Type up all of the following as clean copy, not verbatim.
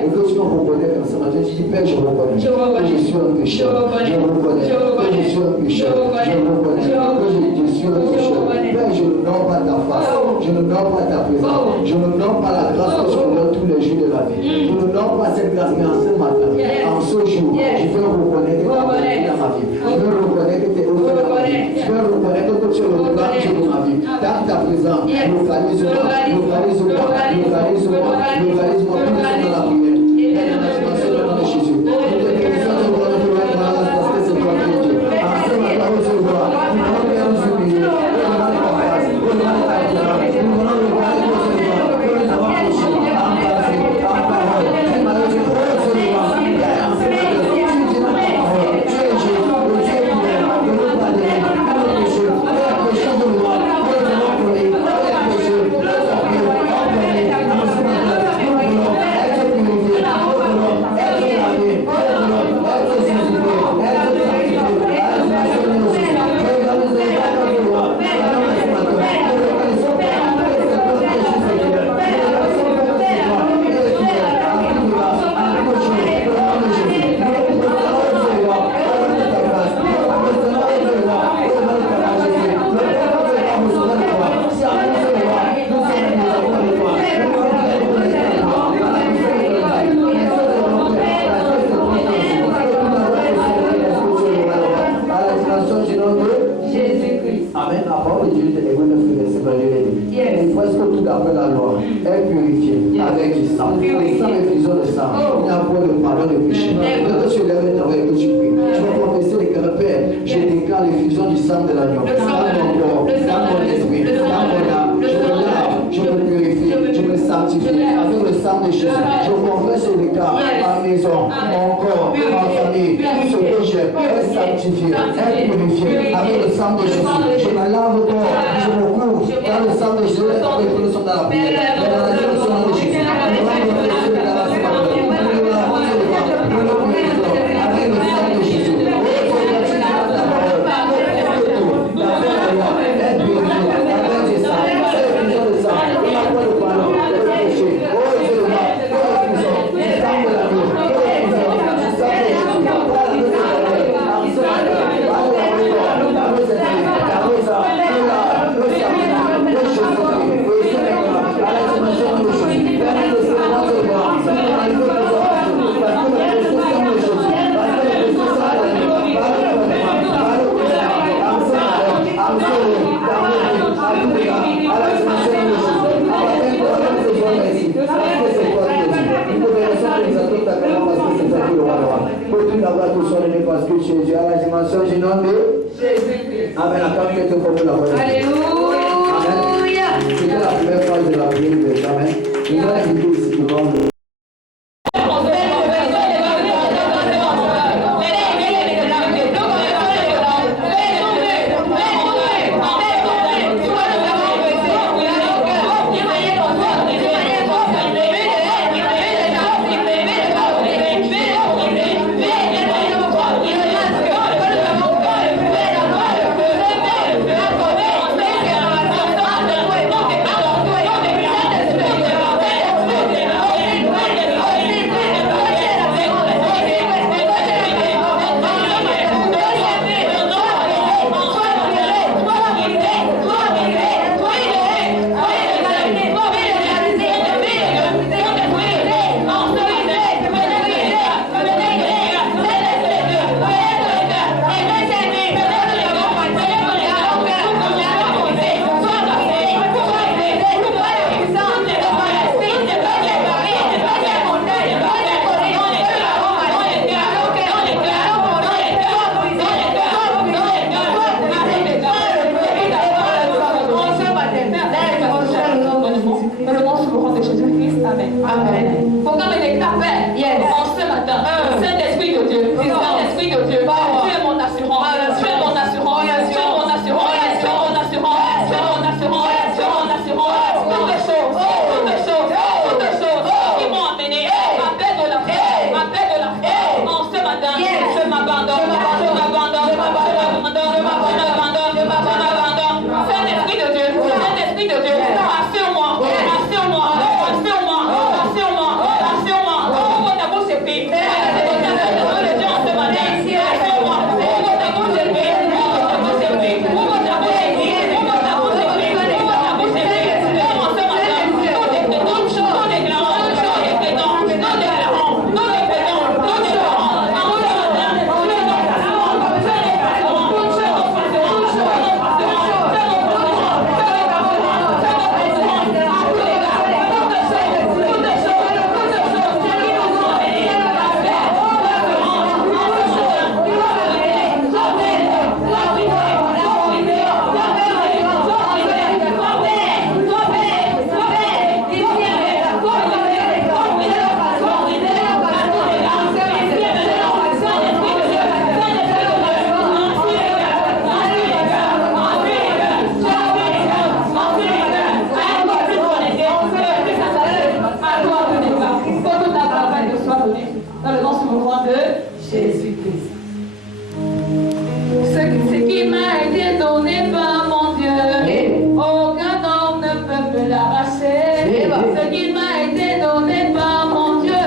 Et que tu vas reconnaître en ce matin, tu dis, Père, je reconnais que je suis un pécheur. Je reconnais que je suis un pécheur. Je reconnais que je suis un pécheur. Père, je ne donne pas ta face. Je ne donne pas ta présence. Je ne donne pas la grâce que tu me donnes tous les jours de la vie. Je ne donne pas cette grâce, mais en ce matin, en ce jour, je veux reconnaître que tu es dans ma vie. Je veux reconnaître que tu es au fond de ma vie. Je veux reconnaître que tu es le grand Dieu de ma vie. Dans ta présence, localise-moi, localise-moi, localise-moi, localise-moi, tout le monde dans la prière. Et dans la dimension de nom de Jésus. Nous te bénissons de gloire de la grâce parce que c'est toi qui es Dieu. En ce matin, nous te voix, nous voulons bien nous humilier. Nous voulons ta grâce, nous voulons ta grâce, nous voulons le voir de nos Seigneur. Que nous avons péché, en pensée, en parole. Et malheureusement, oh Seigneur, en ce matin, tu dis dans ta parole, tu es Jésus, le Dieu qui est, que nous pardonner, que nous péchons, que les péchés de moi, que nous avons prenés, que les péchés, que nous avons prenés, en ce matin, nous voulons être purifiés, nous voulons être lavés, nous voulons être sanctifiés, être sanctifiés, à la dimension de nos Jésus. Regarde-nous et regarde notre loi, regarde ce matin, nous reconnaissons que c'est toi qui es juste et fidèle, nous reconnaissons que c'est toi qui es fidèle, en toute grâce, en toute chose, au nom de Jésus. Nous reconnaissons, oh Seigneur, au nom de ta grâce, nous reconnaissons, oh Seigneur, au nom de ta majesté, nous reconnaissons, Seigneur, nous sommes de toi, si à nous, Seigneur, nous sommes des enfants de toi, nous sommes des reconnaissants de toi, à la puissance de la vie, nous sommes des reconnaissants, à la puissance de ton Jésus, et nous avons été sauvés, est-ce que tu es le roi, à la dimension du nom de Jésus-Christ. Amen. La parole de Dieu est bonne de frère, c'est pas Dieu l'a dit. Il faut que tout d'après la loi est purifié avec du sang. Sans effusion de sang, il n'y a pas de pardon de péché. Que tu lèves ta main et que tu pries. Tu vas confesser les cœurs, Père. Je déclare l'effusion du sang de l'agneau dans mon corps, dans mon esprit, dans mon âme. Je me lave, je me purifie, je me sanctifie avec le sang de Jésus. Je confesse les cas, ma maison, mon corps, ma famille, tout ce que j'ai est sanctifié, est purifié avec le sang de Jésus. Je me lave le corps, je me couvre dans le sang de Jésus. Et nous sommes dans la prière. Dans la dimension de Jésus. Nous allons confesser dans la semaine. Nous allons rendre le vent. Nous allons purifier avec le sang de Jésus. Oh Seigneur, tu dis dans ta parole. Est-ce que tout, la vie de loi, est purifiée avec du sang. C'est l'effusion de sang. Il n'y a pas de pardon, de péché. Oh Seigneur, que l'effusion du sang de l'agneau. Que l'effusion du sang de Jésus. Par la vie de l'agneau. En ce matin, par la prière, par le Seigneur, par le sang, le sang, le Jésus-Christ. Oui, Seigneur, à la dimension de Jésus. Père, nous te célébrons ce soir. Seigneur, à l'époque de Jésus. Parce que le péché sang de Jésus. Parce que le péché sang de l'agneau. Par le commandement, par le commandement. En ce matin, en ce lieu, dans le lieu, à tout égard, à la dimension de Jésus. En matin, pour la même saison, merci. Parce que c'est toi qui es Dieu. Nous te bénissons que nous attendons ta parole parce que c'est toi qui es le roi de roi. Pour tout l'avoir tout son aîné parce que tu es Dieu. À la dimension du nom de Jésus-Christ. Amen. La femme qui est au fond de la voix. Alléluia. C'était la première phase de la prière de Amen. Nous allons inviter ici tout le monde. Alléluia. nom de Jésus-Christ. Ce qui m'a été donné par mon Dieu, aucun homme ne peut me l'arracher. Ce qui m'a été donné par mon Dieu,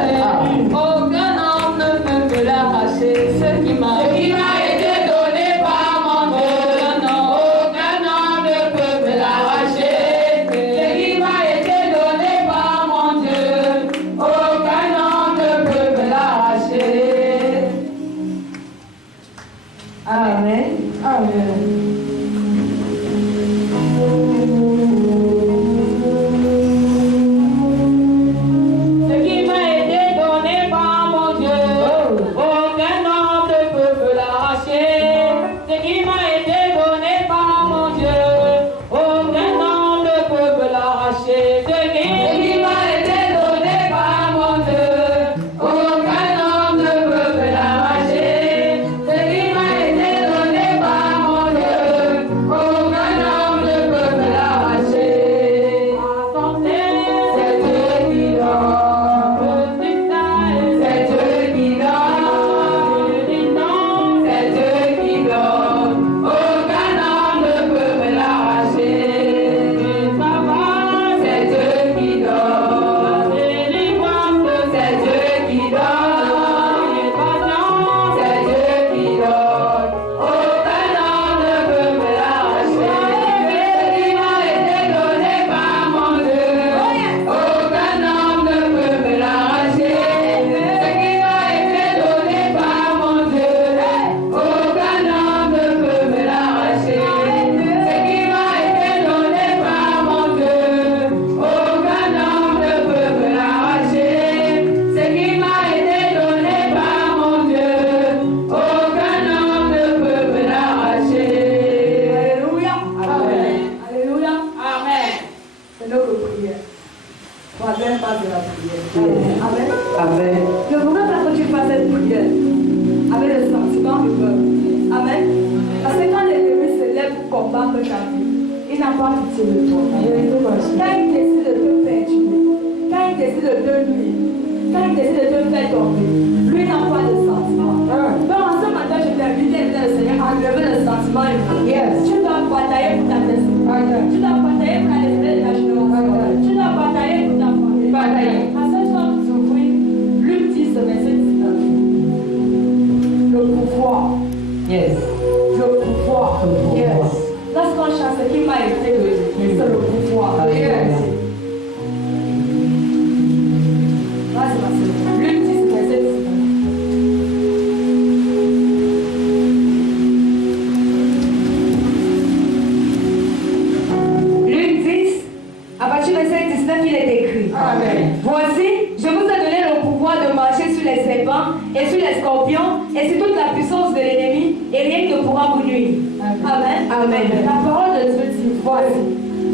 aucun homme ne peut me l'arracher. Ce qui m'a été donné par mon Dieu, aucun homme ne peut me l'arracher. Ce qui m'a été donné par mon Dieu, aucun homme ne peut me l'arracher. Amen. Amen. Ce qui m'a été donné par mon Dieu, aucun homme ne peut me l'arracher. Ce qui m'a été donné par mon Dieu, aucun homme ne peut me l'arracher. Ce qui m'a été donné par mon Dieu, aucun homme ne peut me l'arracher. Ce qui m'a été donné par mon Dieu, aucun homme ne peut me l'arracher. C'est Dieu qui donne, c'est Dieu qui donne, c'est Dieu qui donne, aucun homme ne peut me l'arracher. C'est Dieu qui donne, c'est Dieu qui donne, c'est Dieu qui donne, aucun homme ne peut me l'arracher. Ce qui m'a été donné par mon Dieu, aucun homme ne peut me l'arracher. Ce qui m'a été donné par mon Dieu, aucun homme ne peut me l'arracher. Ce qui m'a été donné par mon Dieu, aucun homme ne peut me l'arracher. Ce qui m'a été donné par mon Dieu, aucun homme ne peut me l'arracher. Alléluia. Amen. Alléluia. Amen. C'est notre prière. Troisième phase de la prière. Amen. Amen. Je voudrais faire que tu fasses cette prière avec le sentiment de peur. Amen. Parce que quand l'ennemi se lève pour combattre ta vie, il n'a pas pitié de toi. Quand il décide de te perturber, quand il décide de te nuire, quand il décide de te faire tomber, lui n'a pas de sentiment. Donc en ce matin, je t'invite, le Seigneur, à enlever le sentiment. Tu dois batailler pour ta destinée. Tu dois batailler pour la destinée de la génération. Tu dois batailler pour ta famille. À ce soir, nous ouvrons Luc 10, verset 19. Le pouvoir. Yes. Le pouvoir. Le pouvoir. Yes. Lorsqu'on chante ce qui m'a été donné, c'est le pouvoir. Alléluia. Yes. Vas-y, ma sœur. Luc 10, verset 19. Luc 10, à partir du verset 19, il est écrit. Amen. Voici, je vous ai donné le pouvoir de marcher sur les serpents et sur les scorpions et sur toute la puissance de l'ennemi et rien ne pourra vous nuire. Amen. Amen. La parole de Dieu dit, voici,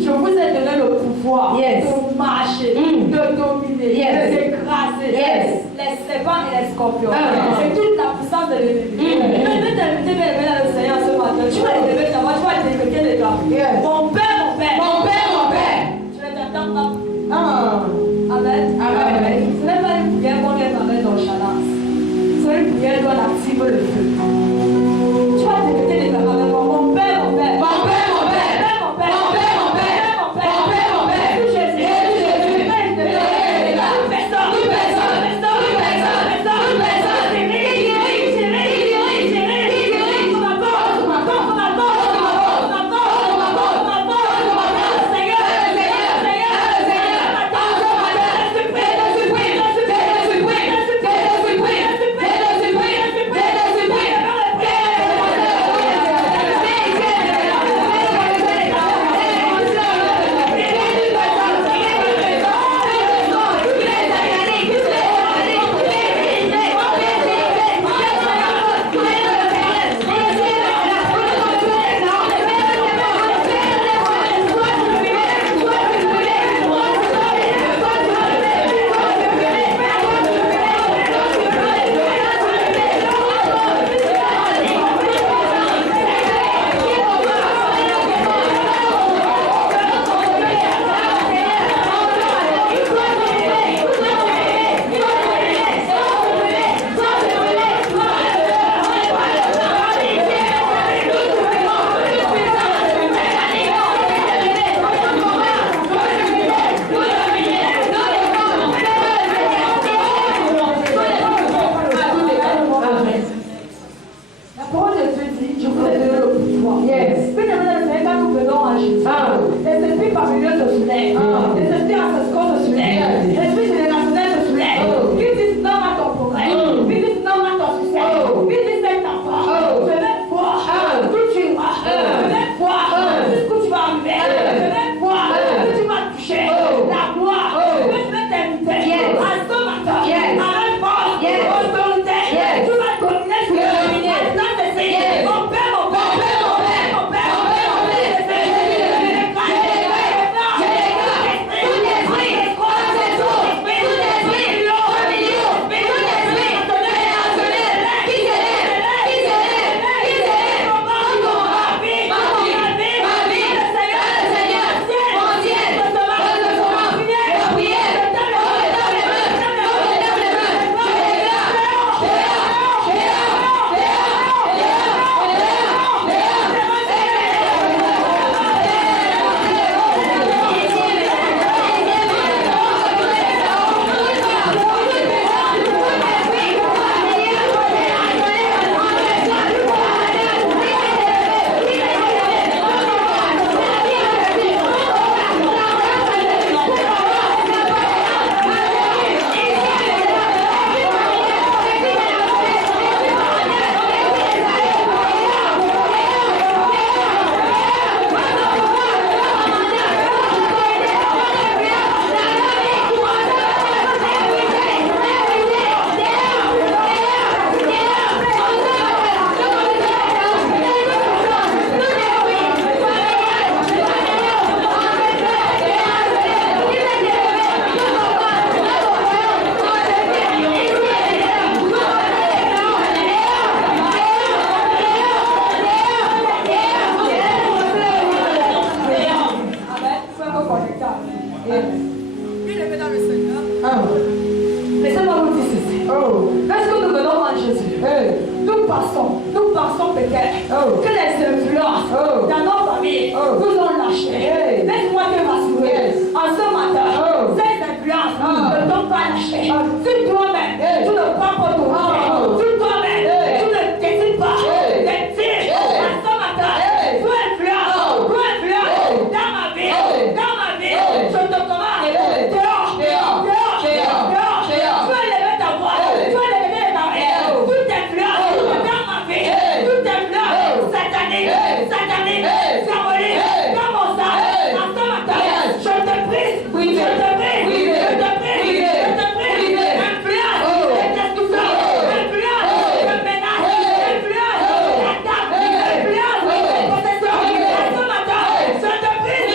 je vous ai donné le pouvoir Yes. de marcher, de dominer, Yes. d'écraser Yes. les serpents et les scorpions. Amen. C'est toute la puissance de l'ennemi. Je vais t'inviter, bien aimé, dans le Seigneur ce matin. Tu vas lever ta voix, tu vas décréter les gars. Yes. Mon Père, mon Père. Mon Père, mon Père. Je vais t'entendre. Amen. Amen. Ce n'est pas une prière qu'on vient avec nonchalance. C'est une prière qu'on active le feu. Tu vas décréter les gars avec moi. Mon Père, mon Père. Mon Père, mon Père. Mon Père, mon Père. Mon Père, mon Père. Mon Père, mon Père. Mon Père, mon Père. Jésus, Jésus. Toute personne. Toute personne. Toute personne. Toute personne. Seigneur, pensons peut-être que les influences dans nos familles nous ont lâchés. Laisse-moi te rassurer. En ce matin, ces influences ne t'ont pas lâché. Si toi-même, tu ne prends pas ton temps, si toi-même, tu ne décides pas d'être en ce matin, tu influences dans ma vie, je te commande, dehors. Tu vas lever ta voix, tu vas lever ta main, toute influence dans ma vie, toute influence satanique, diabolique, dans mon sang, en ce matin, je te prie, influence, destruction, influence, menace, influence, attaque, influence, possession, en ce matin, je te prie,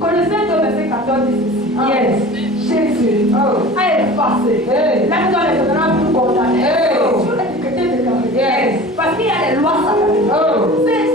Colossiens 2, verset 14 dit ceci. Yes. Jésus a effacé l'acte des honorables pour condamner. Sur l'étiqueté de carrière. Parce qu'il y a des lois sataniques.